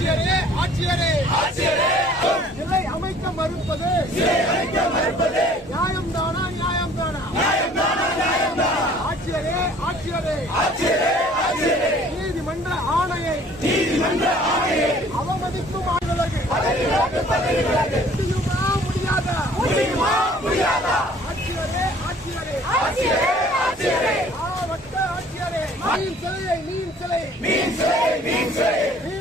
ஆட்சியரே ஆட்சியரே ஆட்சியரே சிலை அமைக்க மறுப்பது நியாயம் தானா நியாயம் தானா ஆட்சியரே ஆட்சியரே ஆட்சியரே நீதிமன்ற ஆணையை அவமதிக்கும் ஆளுநர்கள் முடியாதா ஆட்சியரே ஆட்சியரே மாவட்ட ஆட்சியரே மீன் சிலை